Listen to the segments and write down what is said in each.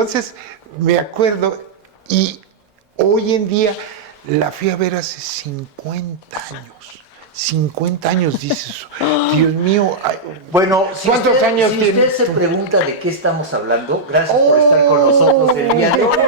entonces me acuerdo, y hoy en día la fui a ver hace 50 años. 50 años, dices, Dios mío. Ay, bueno, ¿cuántos años si tiene? usted se pregunta de qué estamos hablando, gracias por estar con nosotros el día de hoy.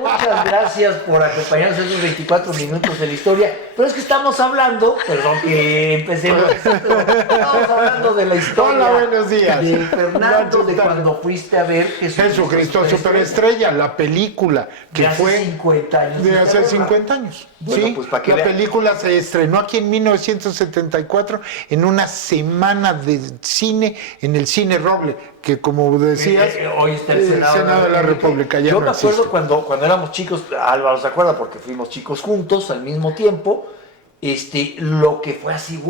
Muchas gracias por acompañarnos en estos 24 minutos de la historia. Pero es que estamos hablando, perdón que empecemos, pero estamos hablando de la historia. Hola, buenos días. De Fernando, de cuando fuiste a ver Jesucristo Superestrella, la película que de hace fue 50 años. de hace 50 años. Bueno, sí, pues para que la vean. película se estrenó aquí en 1974 en una semana de cine en el Cine Roble, que como decías, hoy está el Senado de la República. Ya Yo no me acuerdo existe. cuando éramos chicos, Álvaro se acuerda porque fuimos chicos juntos al mismo tiempo, lo que fue así,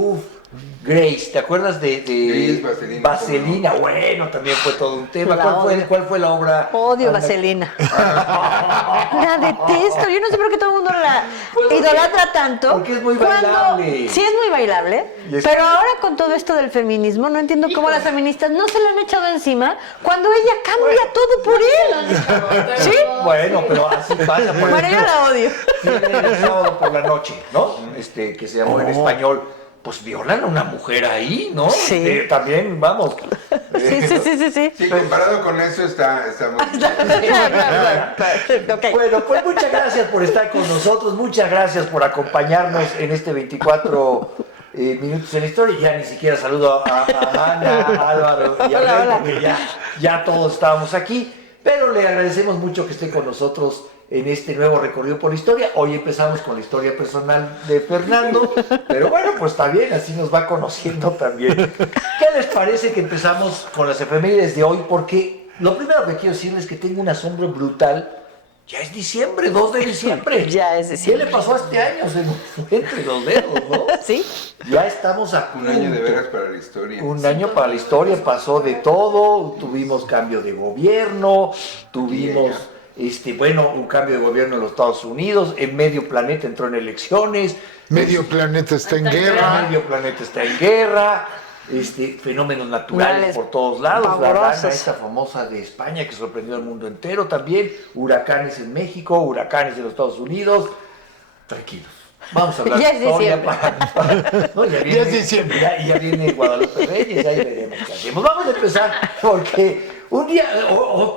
Grace, ¿te acuerdas de Grace, Vaselina? Bueno, también fue todo un tema. La ¿Cuál fue la obra? Odio Vaselina. La detesto. Yo no sé por qué todo el mundo la idolatra tanto. Porque es muy bailable. Sí, es muy bailable. Pero ahora con todo esto del feminismo, no entiendo cómo las feministas no se le han echado encima cuando ella cambia todo por él. ¿Sí? Bueno, pero así pasa. Por Bueno, yo la odio. Tiene el sábado por la noche, ¿no? Que se llamó en español. Pues violan a una mujer ahí, ¿no? Sí. También, vamos. Sí. Sí, comparado con eso está muy Ok. Bueno, pues muchas gracias por estar con nosotros, muchas gracias por acompañarnos en este 24 minutos en la historia. Ya ni siquiera saludo a Ana, a Álvaro y a Abel, porque ya todos estábamos aquí, pero le agradecemos mucho que esté con nosotros en este nuevo recorrido por la historia. Hoy empezamos con la historia personal de Fernando, pero bueno, pues está bien, así nos va conociendo también. ¿Qué les parece que empezamos con las efemérides de hoy? Porque lo primero que quiero decirles es que tengo un asombro brutal. Ya es diciembre, 2 de diciembre. Ya es diciembre. ¿Qué le pasó a este año? Se nos fue entre los dedos, ¿no? Sí. Ya estamos a un año de veras para la historia. Un año para la historia, pasó de todo, tuvimos cambio de gobierno, tuvimos... un cambio de gobierno en los Estados Unidos, en medio planeta entró en elecciones. Medio planeta está en guerra. Medio planeta está en guerra. Fenómenos naturales por todos lados. La rana esta famosa de España que sorprendió al mundo entero también. Huracanes en México, huracanes en los Estados Unidos. Tranquilos. Vamos a hablar Ya de es historia. diciembre. No, ya diciembre. Ya viene Guadalupe Reyes, ya veremos qué hacemos. Vamos a empezar porque un día,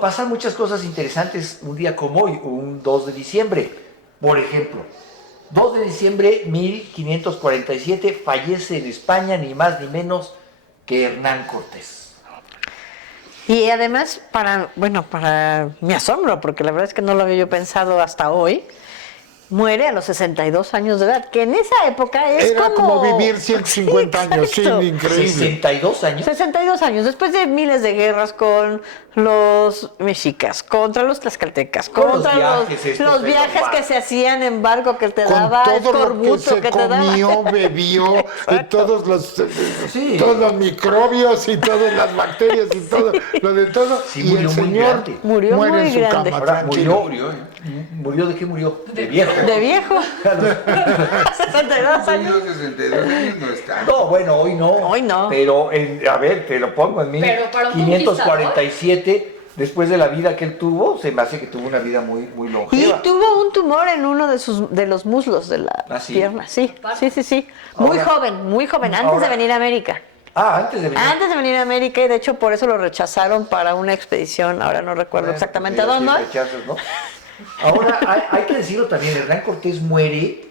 pasan muchas cosas interesantes un día como hoy, un 2 de diciembre. Por ejemplo, 2 de diciembre 1547 fallece en España ni más ni menos que Hernán Cortés. Y además, para mi asombro, porque la verdad es que no lo había yo pensado hasta hoy, muere a los 62 años de edad, que en esa época Era como vivir 150 años, sí, increíble. 62 años. 62 años, después de miles de guerras con los mexicas, contra los tlaxcaltecas, contra los viajes que se hacían en barco que te daba escorbuto, que te comió, bebió, todos los microbios y todas las bacterias y todo, lo de todo. Sí, y el señor murió muere muy en su grande. cama, Ahora, tranquilo. ¿Murió de qué murió? De viejo. De viejo. 62 años. 62 años no está. No, bueno, hoy no. Hoy no. Pero, a ver, te lo pongo en Pero para un 1547, después de la vida que él tuvo, se me hace que tuvo una vida muy, muy Y longeva. tuvo un tumor en uno de los muslos de la pierna. Sí. Muy joven, antes de venir a América. Antes de venir. Antes de venir a América, y de hecho por eso lo rechazaron para una expedición, ahora no recuerdo exactamente a Pues, dónde. rechazos, ¿no? Ahora, hay que decirlo también, Hernán Cortés muere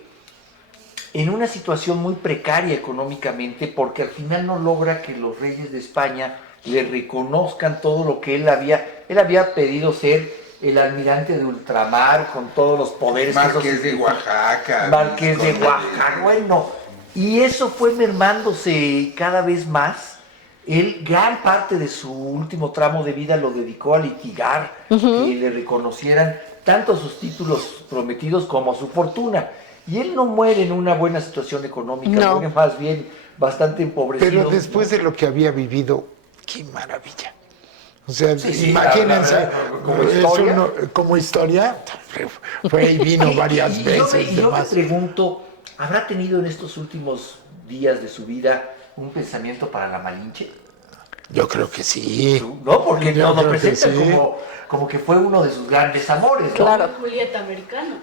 en una situación muy precaria económicamente porque al final no logra que los reyes de España le reconozcan todo lo que él había pedido ser el almirante de ultramar con todos los poderes. Marqués de Oaxaca. Marqués de Oaxaca, bueno. Y eso fue mermándose cada vez más. Él gran parte de su último tramo de vida lo dedicó a litigar, que le reconocieran tanto sus títulos prometidos como su fortuna. Y él no muere en una buena situación económica, muere más bien bastante empobrecido. Pero después de lo que había vivido, qué maravilla. O sea, imagínense, como historia, fue y vino varias veces. Yo me pregunto, ¿habrá tenido en estos últimos días de su vida un pensamiento para la Malinche? Yo creo que sí. ¿No? Porque Yo nos lo creo que presentan sí. como que fue uno de sus grandes amores, ¿no? Claro. Julieta americano.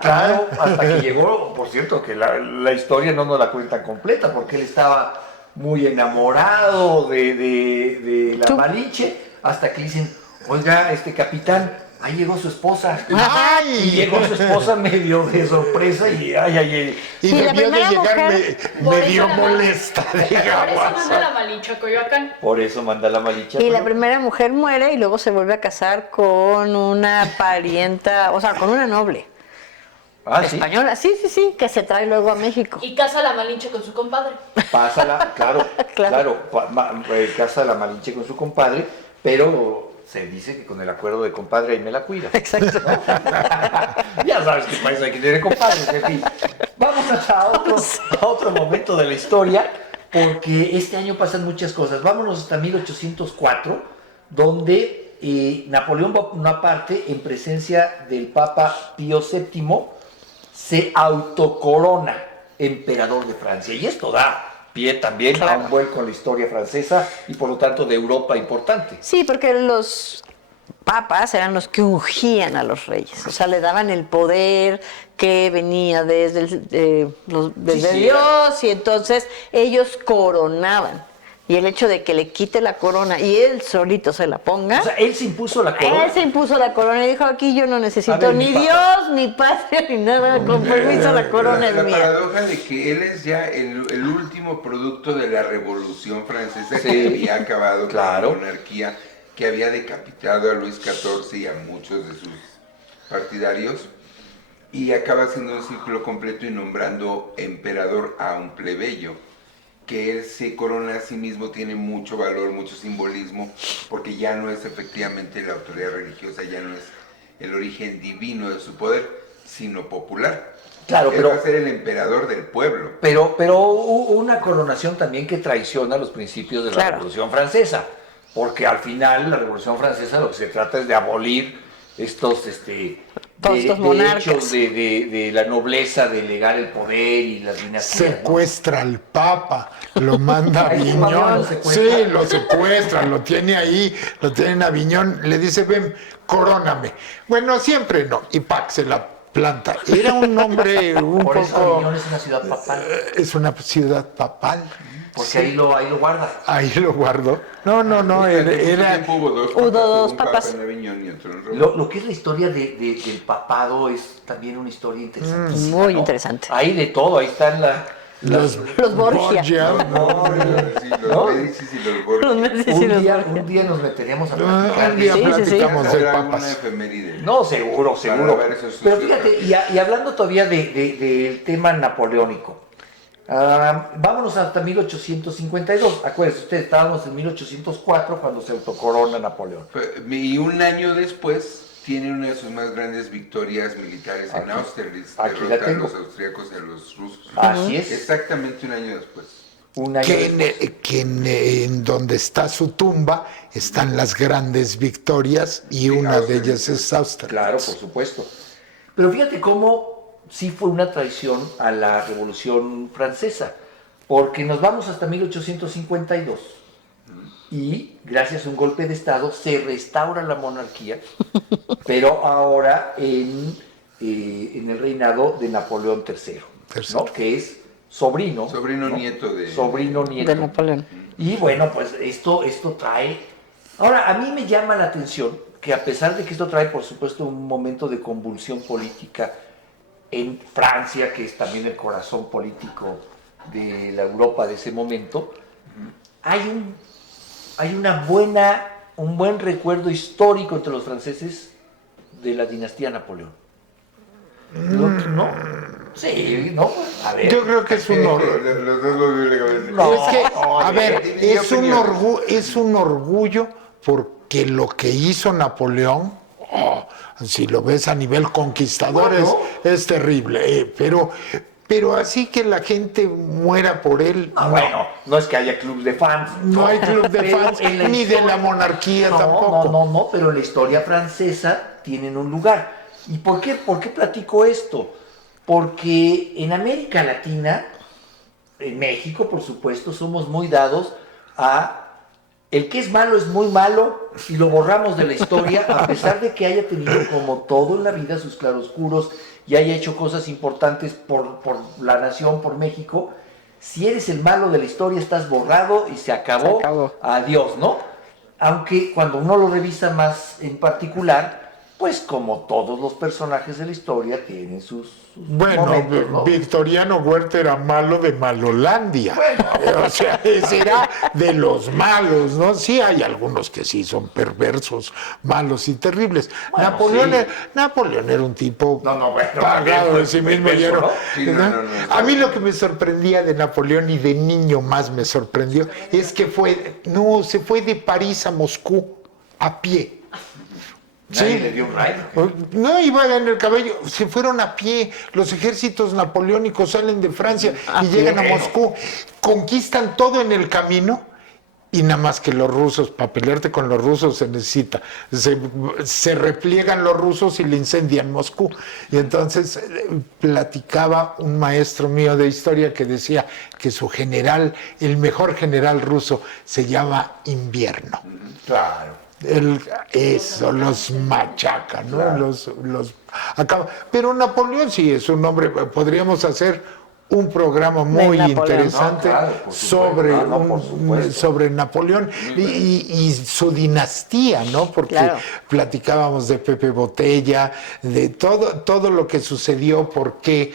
Claro, hasta que llegó, por cierto, que la historia no nos la cuentan completa, porque él estaba muy enamorado de la Malinche, hasta que dicen, oiga, capitán, ahí llegó su esposa. ¡Ay! Y llegó su esposa medio de sorpresa y ay. Y Sí, la debió de primera llegar mujer- Por medio eso la- molesta, Por eso digamos. manda la Malinche a Coyoacán. Por eso manda la Malinche. Y la primera mujer muere y luego se vuelve a casar con una parienta, o sea, con una noble ¿Sí? española. Sí, que se trae luego a México. Y casa la Malinche con su compadre. Pásala, claro, Claro. casa de la Malinche con su compadre, pero se dice que con el acuerdo de compadre ahí me la cuida. Exacto. Ya sabes que para eso hay que tener compadres, en fin. Vamos a otro momento de la historia, porque este año pasan muchas cosas. Vámonos hasta 1804, donde Napoleón Bonaparte, en presencia del Papa Pío VII, se autocorona emperador de Francia. Y esto da pie también a un vuelco en la historia francesa y por lo tanto de Europa importante. Sí, porque los papas eran los que ungían a los reyes, o sea, le daban el poder que venía desde Sí, Dios y entonces ellos coronaban. Y el hecho de que le quite la corona y él solito se la ponga, O sea, él se impuso la corona. él se impuso la corona y dijo, aquí yo no A necesito ver, ni mi papá. Dios, ni patria, ni nada, con permiso la corona es La mía. paradoja de que él es ya el último producto de la Revolución Francesa Sí. que había acabado Claro. con la monarquía, que había decapitado a Luis XIV y a muchos de sus partidarios, y acaba haciendo un círculo completo y nombrando emperador a un plebeyo. Que él se corona a sí mismo tiene mucho valor, mucho simbolismo, porque ya no es efectivamente la autoridad religiosa, ya no es el origen divino de su poder, sino popular. Claro, Él pero- va a ser el emperador del pueblo. Pero hubo una coronación también que traiciona los principios de la Claro. Revolución Francesa, porque al final la Revolución Francesa lo que se trata es de abolir estos Todos estos monarcas. derechos de la nobleza, de legar el poder y las dinastías. ¿no? Secuestra al Papa, lo manda a Ahí su papá Aviñón. lo secuestra. Sí, lo secuestran, lo tiene ahí, lo tienen a Aviñón, le dice, ven, coróname. Bueno, siempre no, y Pac se la planta. Era un hombre un Por eso poco... Aviñón es una ciudad papal, Es una ciudad papal. porque Sí, ahí lo guarda. ahí lo guardo. No, En ese era... tiempo hubo dos Hubo papas, dos un papas. papa en Aviñón y otro en Roma. Lo que es la historia del papado es también una historia interesantísima. Muy ¿no? interesante. Hay de todo, ahí están Los Borgia. Sí, los ¿No? Médicis y los Borgia. Los Médicis y los Borgia. Un día nos meteremos a Un platicar. día Sí, sí, sí. platicamos de Hacer alguna papas. efeméride. No, seguro. Para ver esos Pero sucios fíjate, y hablando todavía del tema napoleónico, vámonos hasta 1852. Acuérdense, ustedes estábamos en 1804 cuando se autocorona Napoleón. Y un año después tiene una de sus más grandes victorias militares en Aquí- Austerlitz, aquí la derrota a tengo. los austríacos y a los rusos. Así es. Exactamente un año después. Un año Que, después. en donde está su tumba están las grandes victorias y una de Austerlitz. ellas es Austerlitz. Claro, por supuesto. Pero fíjate cómo sí fue una traición a la Revolución Francesa, porque nos vamos hasta 1852 y gracias a un golpe de Estado se restaura la monarquía, pero ahora en el reinado de Napoleón III, ¿no? Que es sobrino Nieto de... sobrino nieto. De Napoleón. Y bueno, pues esto trae... Ahora, a mí me llama la atención que a pesar de que esto trae, por supuesto, un momento de convulsión política en Francia, que es también el corazón político de la Europa de ese momento, hay un buen recuerdo histórico entre los franceses de la dinastía Napoleón. ¿No? Sí, ¿no? A ver. Yo creo que es un orgullo. Los dos lo vio legalmente. No. Es que, a oye, ver, dividió opiniones. es un orgullo porque lo que hizo Napoleón, si lo ves a nivel conquistador, Bueno. es terrible. Pero así que la gente muera por él, Ah, no. bueno, no es que haya club de fans. No hay club de Pero fans, en la ni de la monarquía tampoco. No, pero en la historia francesa tienen un lugar. ¿Y por qué platico esto? Porque en América Latina, en México, por supuesto, somos muy dados a el que es malo es muy malo y lo borramos de la historia, a pesar de que haya tenido, como todo en la vida, sus claroscuros y haya hecho cosas importantes por la nación, por México. Si eres el malo de la historia, estás borrado y se acabó. Adiós, ¿no? Aunque cuando uno lo revisa más en particular, pues como todos los personajes de la historia tienen sus Bueno, momentos, ¿no? Victoriano Huerta era malo de Malolandia. O sea, ese era de los malos, ¿no? Sí hay algunos que sí son perversos, malos y terribles. Bueno, Napoleón era un tipo bueno, pagado de sí mismo. perverso, ¿no? Sí, ¿no? no. A mí lo que me sorprendía de Napoleón y de niño más me sorprendió es que se fue de París a Moscú a pie. Nadie le dio un rayo. No, iban en el cabello, se fueron a pie. Los ejércitos napoleónicos salen de Francia y llegan a Moscú, conquistan todo en el camino y nada más que los rusos, para pelearte con los rusos se necesita, se repliegan los rusos y le incendian Moscú. Y entonces platicaba un maestro mío de historia que decía que su general, el mejor general ruso, se llama Invierno. Claro. Eso los machaca, ¿no? Claro. Los acaba. Pero Napoleón sí es un hombre, podríamos hacer un programa muy Napoleón. interesante No, claro, por supuesto. Por supuesto. sobre Napoleón y su dinastía, ¿no? Porque Claro. platicábamos de Pepe Botella, de todo lo que sucedió, por qué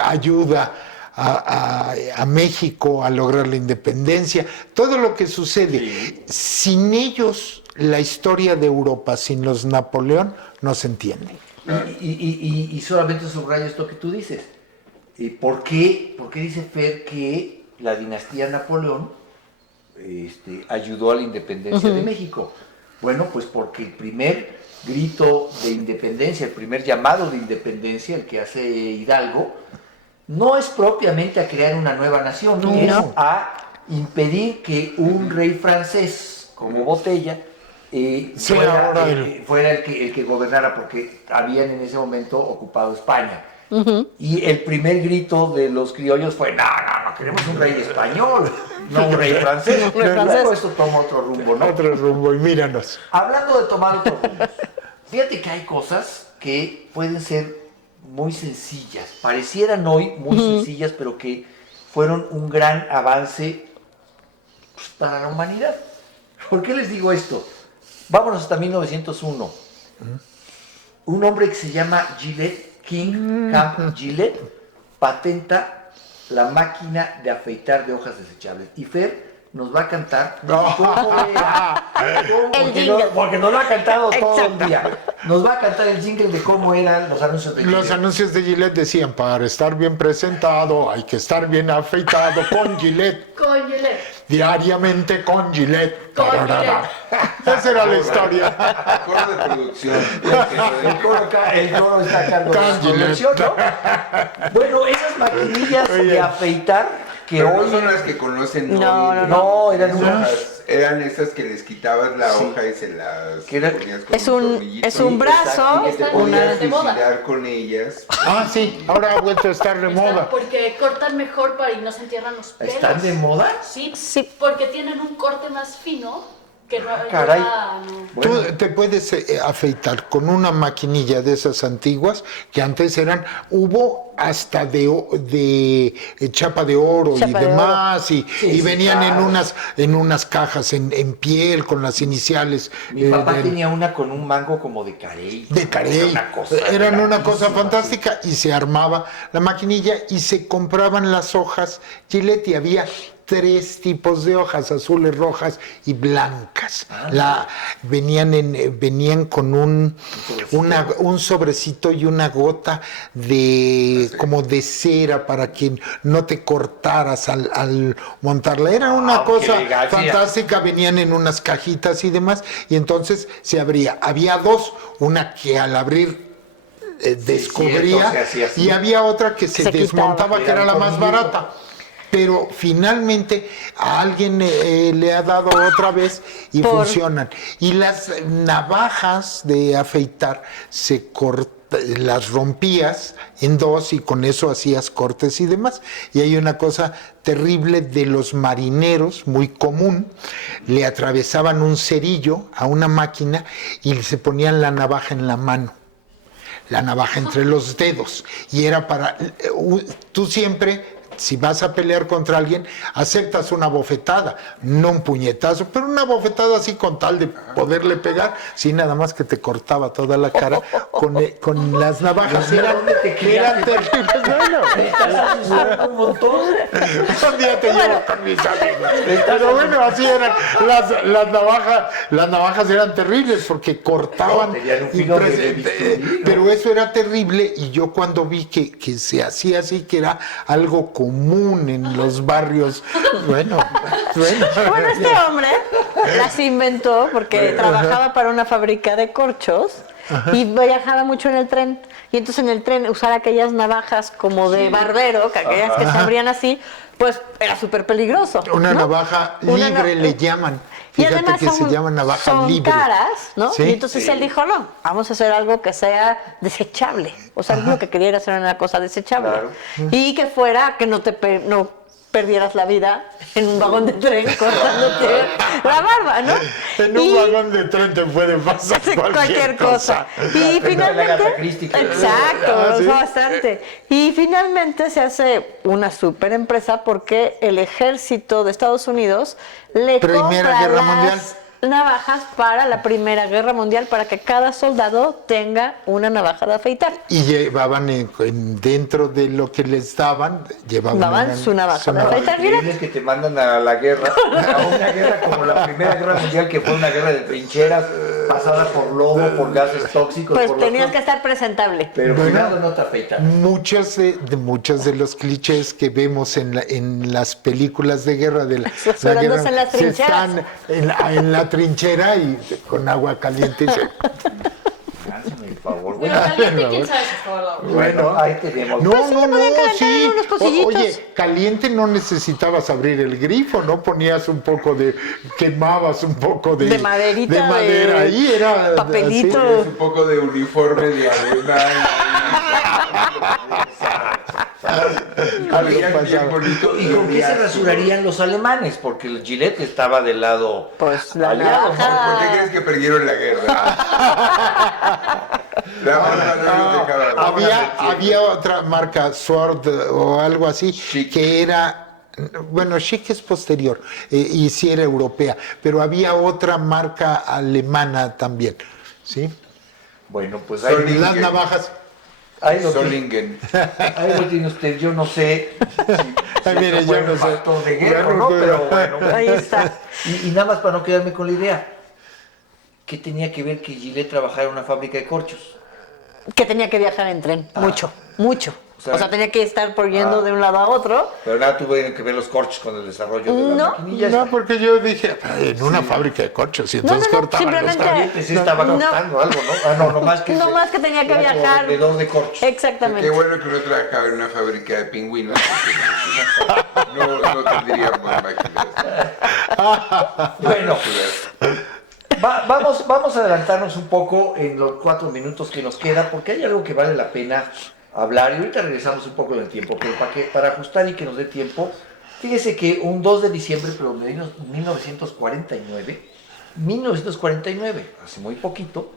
ayuda a México a lograr la independencia, todo lo que sucede. Sí. Sin ellos, la historia de Europa, sin los Napoleón, no se entiende. Y solamente subrayo esto que tú dices. ¿Por qué dice Fer que la dinastía Napoleón ayudó a la independencia de México? Bueno, pues porque el primer grito de independencia, el primer llamado de independencia, el que hace Hidalgo, no es propiamente a crear una nueva nación, No. es a impedir que un rey francés como Botella fuera el que gobernara, porque habían en ese momento ocupado España. Y el primer grito de los criollos fue, no, queremos un rey español, no un rey francés. Luego esto toma otro rumbo, ¿no? Otro rumbo, y míranos. Hablando de tomar otro rumbo, fíjate que hay cosas que pueden ser muy sencillas, parecieran hoy muy sencillas, pero que fueron un gran avance para la humanidad. ¿Por qué les digo esto? Vámonos hasta 1901. Un hombre que se llama Gillette, King Camp Gillette, patenta la máquina de afeitar de hojas desechables. Y Fer nos va a cantar cómo era. Porque nos lo ha cantado todo el día. Nos va a cantar el jingle de cómo eran los anuncios de Gillette. Los anuncios de Gillette decían, para estar bien presentado hay que estar bien afeitado con Gillette, Con Gillette. diariamente con Gillette. Con Tararara. Esa era la historia. Coro de producción. El coro está acá en Con la producción, ¿no? Bueno, esas maquinillas de afeitar que Pero hoy... no son las que conocen No, hoy. no, eran unas. Eran esas que les quitabas la hoja y se las Que era- ponías con Es un un tornillito. brazo, Y que te Están podías de moda. suicidar con ellas. Ah, sí, ahora ha vuelto a estar de moda. Porque cortan mejor y no se entierran los pelos. ¿Están de moda? Sí, Sí. porque tienen un corte más fino que no caray. ayuda, Tú te puedes afeitar con una maquinilla de esas antiguas que antes hubo hasta de chapa de oro y Chapa de demás, y Sí, venían claro. en unas cajas en piel con las iniciales. Mi papá del- tenía una con un mango como de carey. de Carey. Eran una cosa fantástica y se armaba la maquinilla y se compraban las hojas Gillette y había 3 tipos de hojas, azules, rojas y blancas. Venían con un sobrecito y una gota como de cera para que no te cortaras al montarla. Era una qué cosa elegancia. fantástica, venían en unas cajitas y demás, y entonces se abría. Había 2, una que al abrir descubría, cierto, se hacía así. y había otra que se Se desmontaba, quitaba. que era la Era un más tornillo. barata. Pero finalmente a alguien le ha dado otra vez y funcionan. Y las navajas de afeitar se cortan las rompías en dos y con eso hacías cortes y demás. Y hay una cosa terrible de los marineros, muy común, le atravesaban un cerillo a una máquina y se ponían la navaja en la mano, la navaja entre los dedos, y era para, tú siempre, si vas a pelear contra alguien, aceptas una bofetada, no un puñetazo, pero una bofetada así con tal de poderle pegar, sí, nada más que te cortaba toda la cara con las navajas. Eran terribles. Bueno, Estás asesorando un montón. un día te llevo con mis amigos. Pero bueno, así eran. Las navajas eran terribles porque cortaban. No, tenían un filo de bisturí, ¿no? Pero eso era terrible, y yo cuando vi que se hacía así, que era algo común en los barrios, bueno. Bueno, este hombre las inventó porque trabajaba para una fábrica de corchos y viajaba mucho en el tren. Y entonces en el tren usar aquellas navajas como de barbero, que aquellas que se abrían así, pues era súper peligroso. Una ¿no? navaja libre le llaman. Y Fíjate además que se llama navaja son libre. caras, ¿no? ¿Sí? Y entonces él dijo, no, vamos a hacer algo que sea desechable. O sea, lo que quería era hacer una cosa desechable. Claro. Y que fuera, que no perdieras la vida en un vagón de tren cortándote la barba, ¿no? En un vagón de tren te puede pasar cualquier cosa. Y La finalmente, Agatha Christie, creo. exacto, ¿sí? bastante. Y finalmente se hace una super empresa porque el ejército de Estados Unidos le Primera compra Guerra las Mundial. navajas para la Primera Guerra Mundial, para que cada soldado tenga una navaja de afeitar. Y llevaban dentro de lo que les daban, Llevaban su navaja de afeitar. Mira, Increíble es que te mandan a la guerra, a una guerra como la Primera Guerra Mundial, que fue una guerra de trincheras, pasada por lobo, por gases tóxicos. pues por tenías los... que estar presentable. Pero Bueno. cuidado, no te afeitan. Muchos de los clichés que vemos en las películas de guerra, Sudándose en las se trincheras. están en la trinchera y con agua caliente. Hazme el favor. Bueno, caliente, quién sabe si estaba la hora. Bueno, ahí tenemos. No, Pues sí, no, te podían no, calentar sí. unos pocillitos. Oye, caliente no necesitabas abrir el grifo, ¿no? Ponías un poco quemabas un poco de maderita, de madera. Ahí era papelito. así. Es un poco de uniforme de alemán. Algo Bien pasaba. bonito. ¿Y con qué se rasurarían los alemanes? Porque el Gillette estaba del lado Pues la aliado. navaja. ¿Por qué crees que perdieron la guerra? La barba no los dejaba. Había otra marca, Sword o algo así, Schick. que era, bueno, Schick es posterior, y sí era europea, pero había otra marca alemana también, ¿sí? Bueno, pues ahí, Solingen. Las navajas. ahí lo tiene. Solingen. Ahí lo tiene usted. Yo no sé si Mire, esto fue yo no un sé. factor de guerra, Yo no ¿no? sé. Pero bueno. Ahí está. Y nada más para no quedarme con la idea. ¿Qué tenía que ver que Gillette trabajara en una fábrica de corchos? Que tenía que viajar en tren, mucho. O sea, tenía que estar por yendo de un lado a otro. Pero nada tuvieron que ver los corchos con el desarrollo de la No, maquinilla. No, porque yo dije, en una fábrica de corchos, y entonces no, cortaban los simplemente- cables. Pues sí estaba No. cortando algo, ¿no? Ah, no, nomás que... No más que tenía que era como viajar. vendedor de corchos. Exactamente. Qué bueno que no trabajaba en una fábrica de pingüinos. porque no tendríamos máquinas. Bueno, vamos a adelantarnos un poco en los 4 minutos que nos queda, porque hay algo que vale la pena hablar, y ahorita regresamos un poco en el tiempo, pero para ajustar y que nos dé tiempo, fíjese que un 2 de diciembre, pero de 1949, hace muy poquito,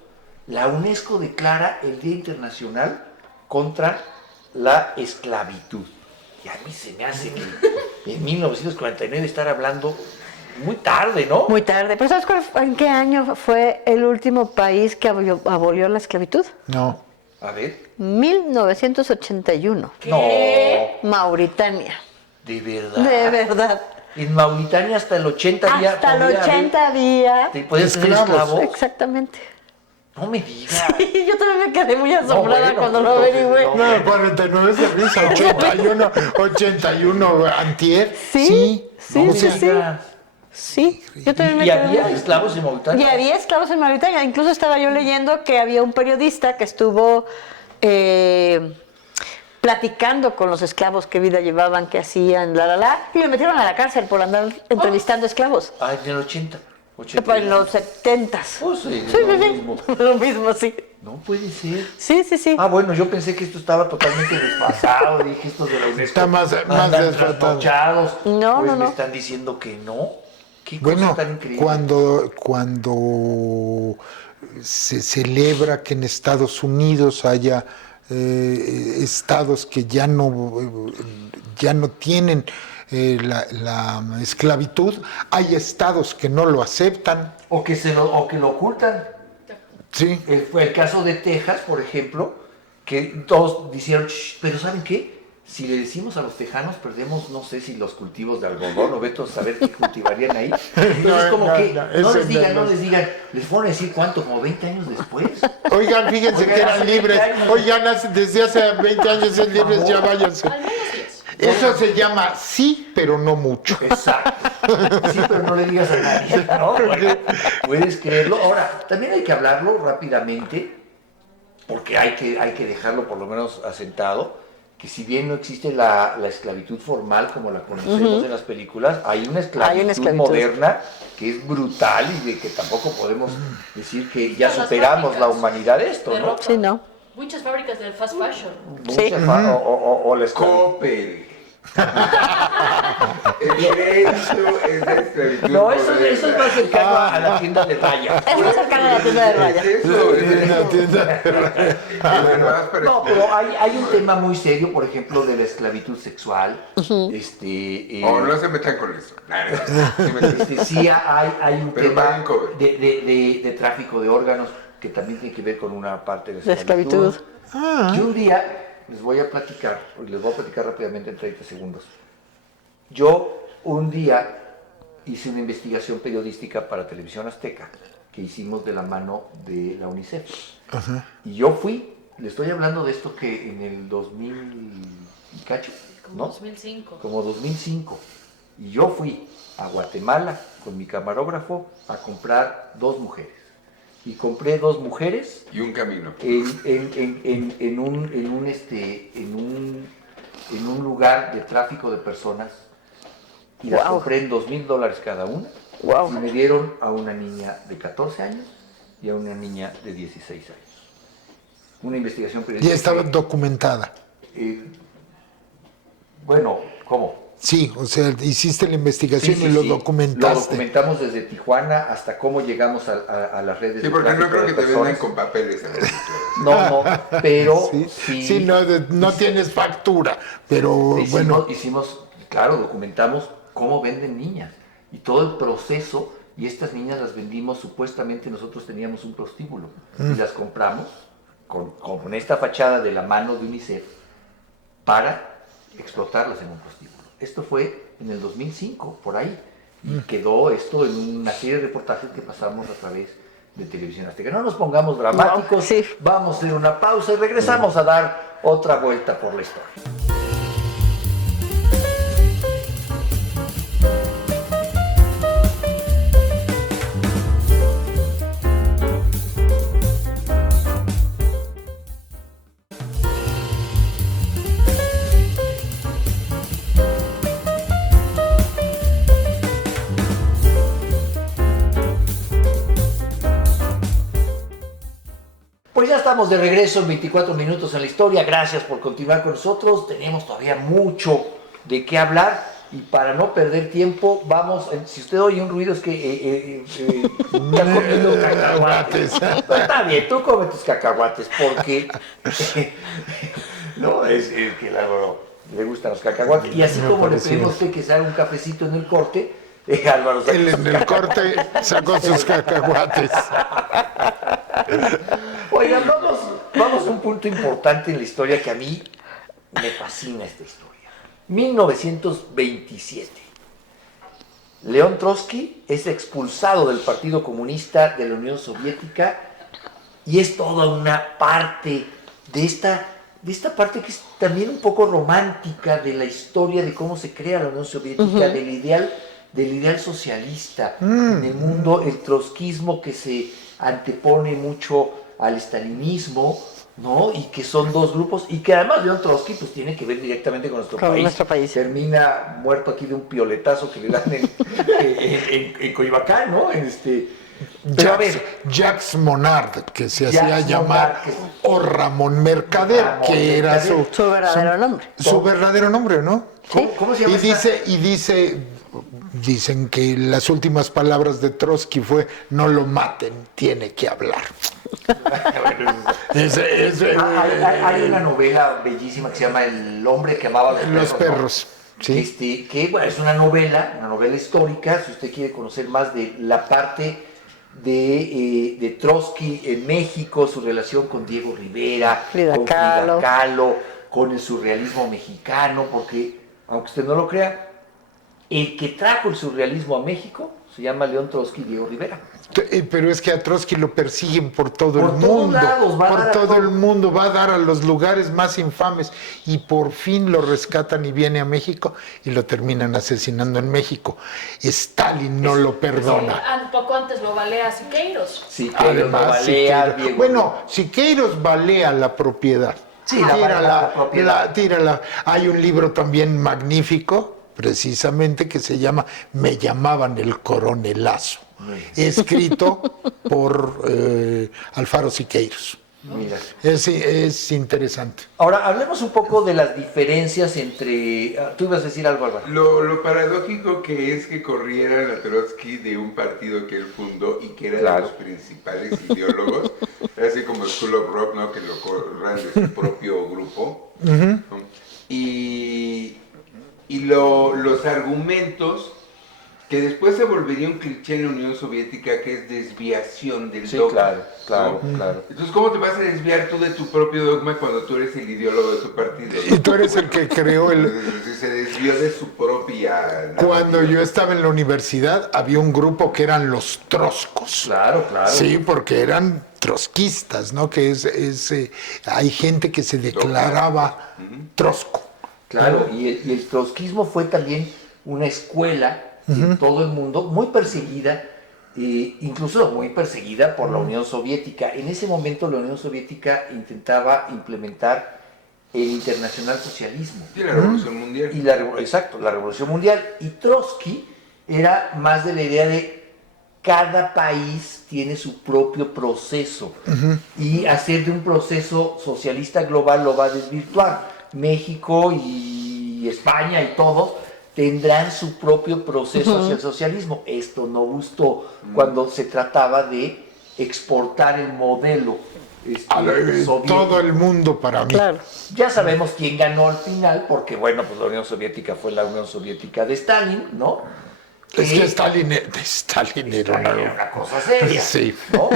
la UNESCO declara el Día Internacional contra la Esclavitud. Y a mí se me hace que en 1949 estar hablando muy tarde, ¿no? Muy tarde. ¿Pero sabes en qué año fue el último país que abolió la esclavitud? No. A ver. 1981. ¿Qué? Mauritania. De verdad. De verdad. En Mauritania hasta el 80 había... Hasta el podía 80 había. haber- ¿Te podías tener esclavos. esclavos? Exactamente. No me digas. Y yo también me quedé muy asombrada bueno, cuando lo entonces, averigüé. no. No, 49 es de risa, 81, antier. Sí, sí, o sí, sea, sí. Sí, yo también me ¿Y quedé había muy- esclavos en Mauritania? Y había esclavos en Mauritania. Incluso estaba yo leyendo que había un periodista que estuvo platicando con los esclavos, qué vida llevaban, qué hacían, y lo metieron a la cárcel por andar entrevistando esclavos. Ah, en el 80. En los 70s. Pues sí, Sí, lo sí, mismo. sí. Lo mismo, sí. No puede ser. Sí, sí, sí. Ah, bueno, yo pensé que esto estaba totalmente desfasado. Dije, estos de la UNESCO Está más andan desfasado. trasnochados. No, pues no, me no. están diciendo que no. Qué cosa Bueno, tan increíble. cuando se celebra que en Estados Unidos haya estados que ya no tienen la esclavitud, hay estados que no lo aceptan. O que lo ocultan. Sí. Fue el caso de Texas, por ejemplo, que todos dijeron, "Shh", pero ¿saben qué? Si le decimos a los tejanos, perdemos, no sé si los cultivos de algodón, o veto a saber qué cultivarían ahí. Entonces, como que no eso les digan, no. no les digan, les van a decir cuánto, como 20 años después. Oigan, fíjense Oigan, que eran hace libres. 20 años. Oigan, desde hace 20 años son libres, ya váyanse. Al menos 10. Eso se llama sí, pero no mucho. Exacto. Sí, pero no le digas a nadie, ¿no? Porque puedes creerlo. Ahora, también hay que hablarlo rápidamente, porque hay que dejarlo por lo menos asentado, que si bien no existe la esclavitud formal como la conocemos en las películas, hay una esclavitud moderna que es brutal y de que tampoco podemos decir que ya Las superamos la fábricas humanidad de esto, de ¿no? ropa. Sí, ¿no? Muchas fábricas de fast fashion. Sí. O la esclavitud. Coppel. El crédito es de esclavitud. No, eso moderna. es más cercano a la tienda de raya. Es más cercano a la tienda de raya. Es eso, es En la eso. tienda. Bueno, vas para- No, pero hay un tema muy serio, por ejemplo, de la esclavitud sexual. Oh, no se metan con eso. Sí me metan. Sí hay un Pero tema paguen cover. de tráfico de órganos que también tiene que ver con una parte de De esclavitud. Y un día les voy a platicar rápidamente en 30 segundos. Yo un día hice una investigación periodística para Televisión Azteca que hicimos de la mano de la UNICEF. Y yo fui, le estoy hablando de esto que en el 2000 y cacho, Como ¿no? 2005. Como 2005. Y yo fui a Guatemala con mi camarógrafo a comprar 2 mujeres. Y compré 2 mujeres Y un camino. en un lugar de tráfico de personas. Y las Wow. compré en $2,000 cada una. Wow. Y me dieron a una niña de 14 años y a una niña de 16 años. Una investigación Ya periodística. estaba documentada. Bueno, ¿cómo? Sí, o sea, hiciste la investigación Sí, y lo sí. Lo documentaste. documentamos desde Tijuana hasta cómo llegamos a las redes Sí, de porque no tráfico creo de que te personas. vendan con papeles. No, pero Sí, sí. sí, no tienes factura, pero bueno. Hicimos, claro, documentamos cómo venden niñas y todo el proceso, y estas niñas las vendimos, supuestamente nosotros teníamos un prostíbulo y las compramos con esta fachada de la mano de UNICEF para explotarlas en un prostíbulo. Esto fue en el 2005, por ahí, y quedó esto en una serie de reportajes que pasamos a través de Televisión Azteca. No nos pongamos dramáticos, No, sí. vamos a hacer una pausa y regresamos a dar otra vuelta por la historia. Pues ya estamos de regreso en 24 minutos en la historia. Gracias por continuar con nosotros. Tenemos todavía mucho de qué hablar y para no perder tiempo, vamos. Si usted oye un ruido, es que está comiendo cacahuates. Está bien, tú come tus cacahuates porque no es que el Álvaro le gustan los cacahuates. Y así Me como le pareció. pedimos a usted que se haga un cafecito en el corte, Álvaro saca Él sus en el corte sacó sus cacahuates. Oigan, vamos a un punto importante en la historia que a mí me fascina esta historia. 1927. León Trotsky es expulsado del Partido Comunista de la Unión Soviética y es toda una parte de esta parte que es también un poco romántica de la historia de cómo se crea la Unión Soviética, del ideal socialista en el mundo, el trotskismo que se antepone mucho al estalinismo, ¿no? Y que son dos grupos, y que además León Trotsky pues tiene que ver directamente con nuestro país. Termina muerto aquí de un pioletazo que le dan en Coyoacán, ¿no? Pero a ver, Jacques Monard, que se hacía Jacques llamar, Monard, o Ramón Mercader, Ramón que era Mercader. Su verdadero nombre. su verdadero nombre, ¿no? ¿Cómo se llama Dicen que las últimas palabras de Trotsky fue: no lo maten, tiene que hablar. Hay una novela bellísima que se llama El hombre que amaba a Los perros. ¿no? Sí. Que bueno, es una novela histórica, si usted quiere conocer más de la parte de Trotsky en México, su relación con Diego Rivera, con Frida Kahlo, con el surrealismo mexicano, porque, aunque usted no lo crea, el que trajo el surrealismo a México se llama León Trotsky y Diego Rivera. Pero es que a Trotsky lo persiguen por todo Por el todos mundo. lados, va a por dar a todo todo. el mundo, va a dar a los lugares más infames. Y por fin lo rescatan y viene a México y lo terminan asesinando en México. Stalin no lo perdona. Un poco antes lo balea Siqueiros. Además, Siqueiros balea la propiedad. Sí, la propiedad. Tírala. Hay un libro también magnífico, precisamente, que se llama Me llamaban el coronelazo, escrito por Alfaro Siqueiros. Mira. Es interesante. Ahora, hablemos un poco de las diferencias entre... Tú ibas a decir algo, Álvaro. Lo paradójico que es que corriera a Trotsky de un partido que él fundó y que era de los principales ideólogos, así como School of Rock, ¿no? Que lo corran de su propio grupo. ¿No? Y los argumentos que después se volvería un cliché en la Unión Soviética, que es desviación del dogma. Claro. Entonces, ¿cómo te vas a desviar tú de tu propio dogma cuando tú eres el ideólogo de tu partido? Y tú eres el que creó Se desvió de su propia... Cuando yo estaba en la universidad, había un grupo que eran los troscos. Claro. Sí, porque eran trotskistas, ¿no? Que hay gente que se declaraba trosco. Claro, y el trotskismo fue también una escuela en todo el mundo, muy perseguida, incluso muy perseguida por la Unión Soviética. En ese momento la Unión Soviética intentaba implementar el internacional socialismo. Y la Revolución Mundial. Exacto, la Revolución Mundial. Y Trotsky era más de la idea de cada país tiene su propio proceso y hacer de un proceso socialista global lo va a desvirtuar. México y España y todos tendrán su propio proceso hacia el socialismo. Esto no gustó cuando se trataba de exportar el modelo soviético. Todo el mundo para mí. Claro. Ya sabemos quién ganó al final, porque bueno, pues la Unión Soviética fue la Unión Soviética de Stalin, ¿no? Es que Stalin era una cosa seria. Sí. ¿no?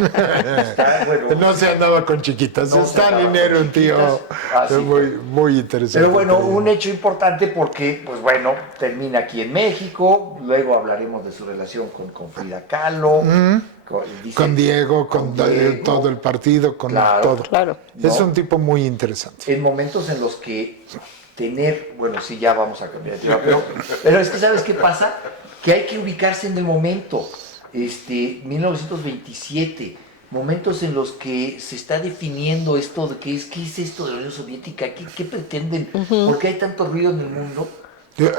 No se andaba con chiquitas. No se Stalin andaba era con un tío chiquitas. muy interesante. Pero bueno, un hecho importante porque, pues bueno, termina aquí en México, luego hablaremos de su relación con Frida Kahlo, con Diego, con todo el partido, con todo. Claro. Es ¿no? un tipo muy interesante. En momentos en los que bueno, sí, ya vamos a cambiar de tema, pero es que ¿sabes qué pasa? Que hay que ubicarse en el momento, 1927, momentos en los que se está definiendo esto de qué es esto de la Unión Soviética, qué pretenden, por qué hay tanto ruido en el mundo,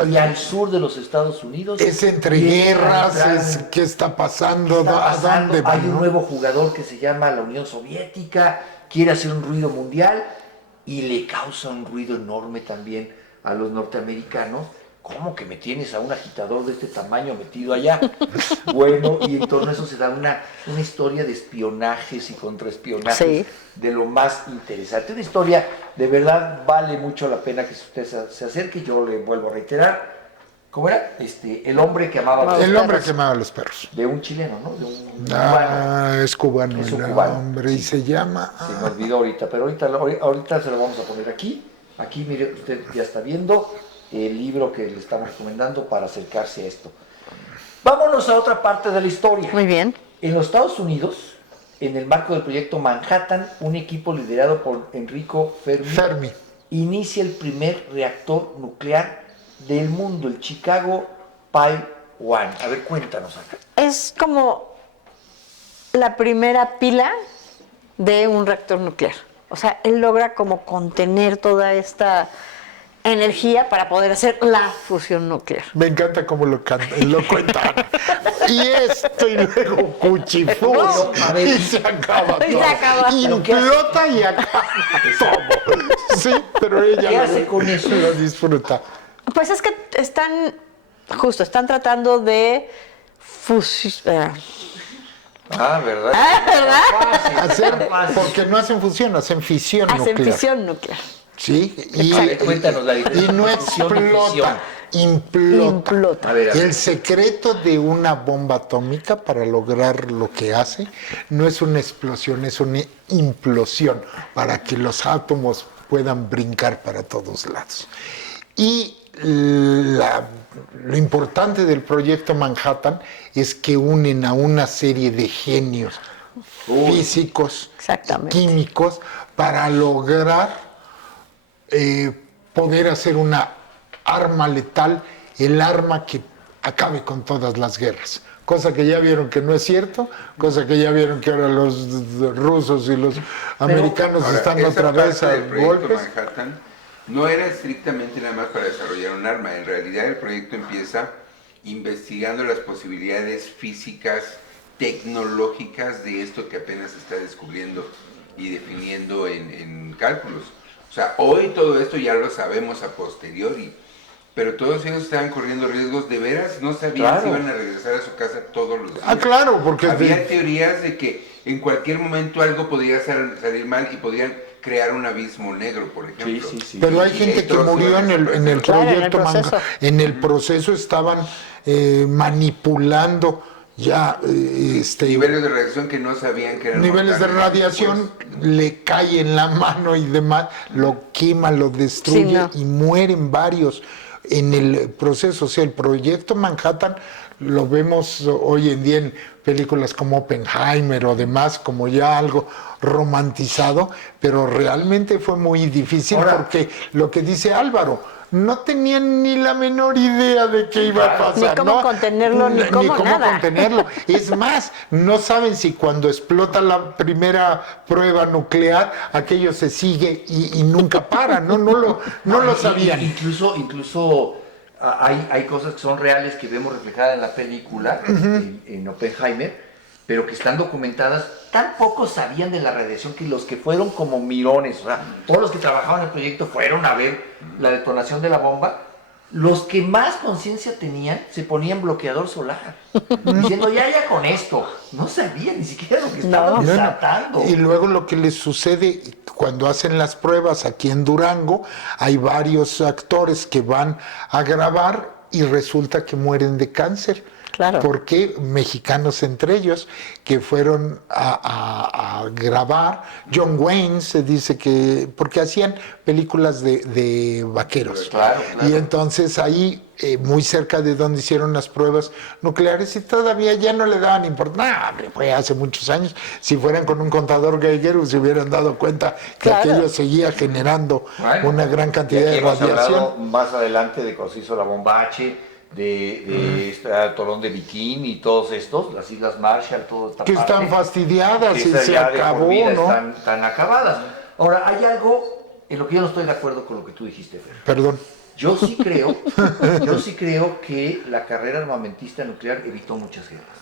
y al sur de los Estados Unidos. Es entre guerras, ¿qué está pasando? ¿A dónde Hay van? un nuevo jugador que se llama la Unión Soviética, quiere hacer un ruido mundial y le causa un ruido enorme también a los norteamericanos. ¿Cómo que me tienes a un agitador de este tamaño metido allá? Bueno, y en torno a eso se da una historia de espionajes y contraespionajes de lo más interesante. Una historia, de verdad, vale mucho la pena que usted se acerque. Yo le vuelvo a reiterar. ¿Cómo era? El hombre que amaba a los perros. El hombre que amaba a los perros. De un chileno, ¿no? De un cubano. Es cubano Es un el cubano, hombre y se llama... Se me olvidó ahorita, pero ahorita se lo vamos a poner aquí. Aquí, mire, usted ya está viendo el libro que le estamos recomendando para acercarse a esto. Vámonos a otra parte de la historia. Muy bien. En los Estados Unidos, en el marco del proyecto Manhattan, un equipo liderado por Enrico Fermi inicia el primer reactor nuclear del mundo, el Chicago Pi-1. A ver, cuéntanos acá. Es como la primera pila de un reactor nuclear. O sea, él logra como contener toda esta energía para poder hacer la fusión nuclear. Me encanta cómo lo cuentan. Y esto, y luego cuchifus, No, a ver. y se acaba Y se todo. acaba. Implota y acaba todo. Sí, pero ella ¿Qué hace con eso? lo disfruta. Pues es que están tratando de fusionar. ¿Verdad? ¿Verdad? Hacer, porque no hacen fusión, hacen fisión Hacen nuclear. fisión nuclear. Sí, A ver, cuéntanos la diferencia y no entre fusión y fisión. explota, implota. Implota. A ver. El secreto de una bomba atómica para lograr lo que hace no es una explosión, es una implosión para que los átomos puedan brincar para todos lados. Y lo importante del proyecto Manhattan es que unen a una serie de genios físicos, Exactamente. químicos, para lograr poder hacer una arma letal, el arma que acabe con todas las guerras. Cosa que ya vieron que no es cierto, cosa que ya vieron que ahora los rusos y los americanos Ahora, están esa otra vez parte a del proyecto golpes. Manhattan no era estrictamente nada más para desarrollar un arma. En realidad el proyecto empieza investigando las posibilidades físicas, tecnológicas de esto que apenas se está descubriendo y definiendo en cálculos. O sea, hoy todo esto ya lo sabemos a posteriori, pero todos ellos estaban corriendo riesgos, de veras no sabían si iban a regresar a su casa todos los días. Ah, claro, porque había teorías de que en cualquier momento algo podía salir mal y podían crear un abismo negro, por ejemplo. Sí. pero hay Y gente que otros murió en el Claro, en el proyecto proceso. En el proceso estaban manipulando ya niveles de radiación que no sabían que eran niveles de mortales. radiación, le cae en la mano y demás, lo quema, lo destruye Sí, no. y mueren varios en el proceso. O sea, el proyecto Manhattan lo vemos hoy en día en películas como Oppenheimer o demás, como ya algo romantizado, pero realmente fue muy difícil. Ahora, porque lo que dice Álvaro, no tenían ni la menor idea de qué iba a pasar. Ni cómo contenerlo, ni cómo nada. Contenerlo. Es más, no saben si cuando explota la primera prueba nuclear, aquello se sigue y nunca para. No lo sabían. Incluso hay cosas que son reales que vemos reflejadas en la película, en Oppenheimer, pero que están documentadas. Tan poco sabían de la radiación que los que fueron como mirones, o sea, todos los que trabajaban en el proyecto fueron a ver la detonación de la bomba. Los que más conciencia tenían se ponían bloqueador solar, diciendo ya con esto. No sabían ni siquiera lo que estaban desatando. Y luego lo que les sucede cuando hacen las pruebas aquí en Durango, hay varios actores que van a grabar y resulta que mueren de cáncer. Claro. Porque mexicanos entre ellos que fueron a grabar, John Wayne se dice que, porque hacían películas de vaqueros. Claro. Y entonces ahí, muy cerca de donde hicieron las pruebas nucleares, y todavía ya no le daban importancia. No, hombre, fue hace muchos años. Si fueran con un contador Geiger, se hubieran dado cuenta que Claro. aquello seguía generando una gran Y cantidad aquí de hemos hablado radiación. más adelante de cuando se hizo la bomba H, de este Tolón de Bikini y todos estos, las Islas Marshall, toda esta Que parte, están fastidiadas que y esas se ya de por acabó, vida ¿no? están acabadas. Ahora, hay algo en lo que yo no estoy de acuerdo con lo que tú dijiste, Fer. Perdón. Yo sí creo que la carrera armamentista nuclear evitó muchas guerras.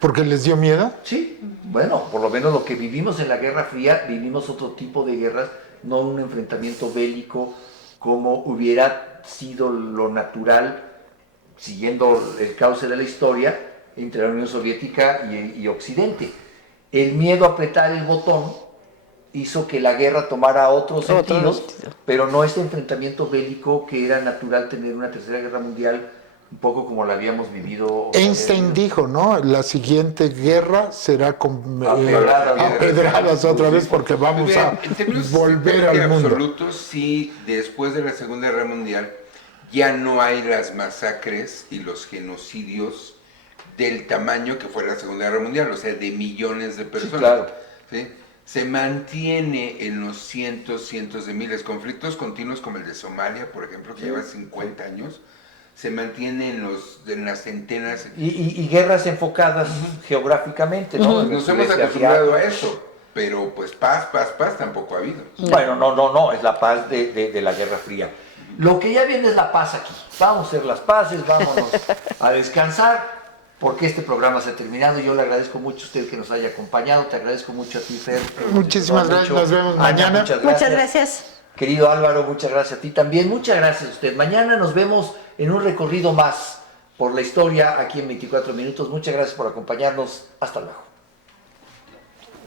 ¿Porque les dio miedo? Sí, bueno, por lo menos lo que vivimos en la Guerra Fría, vivimos otro tipo de guerras, no un enfrentamiento bélico como hubiera sido lo natural, siguiendo el cauce de la historia, entre la Unión Soviética y Occidente. El miedo a apretar el botón hizo que la guerra tomara otros sentidos, pero no este enfrentamiento bélico que era natural tener una tercera guerra mundial, un poco como la habíamos vivido. Einstein dijo, ¿no? La siguiente guerra será con Apedradas otra vez porque vamos Pues a bien, en términos volver al mundo. absolutos, sí, después de la Segunda Guerra Mundial ya no hay las masacres y los genocidios del tamaño que fue la Segunda Guerra Mundial, o sea, de millones de personas. Sí, claro. ¿Sí? Se mantiene en los cientos de miles. Conflictos continuos como el de Somalia, por ejemplo, que lleva 50 años, se mantiene en las centenas. Y guerras enfocadas geográficamente, ¿no? Nos hemos acostumbrado a eso. pero pues paz tampoco ha habido. Bueno, no, es la paz de la Guerra Fría. Lo que ya viene es la paz aquí. Vamos a hacer las paces, vámonos a descansar, porque este programa se ha terminado. Yo le agradezco mucho a usted que nos haya acompañado, te agradezco mucho a ti, Fer. Muchísimas gracias, nos vemos mañana. Muchas gracias. Querido Álvaro, muchas gracias a ti también. Muchas gracias a usted. Mañana nos vemos en un recorrido más por la historia aquí en 24 minutos. Muchas gracias por acompañarnos. Hasta luego.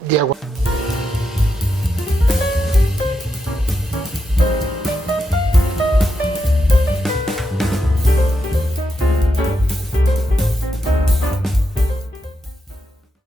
Diego.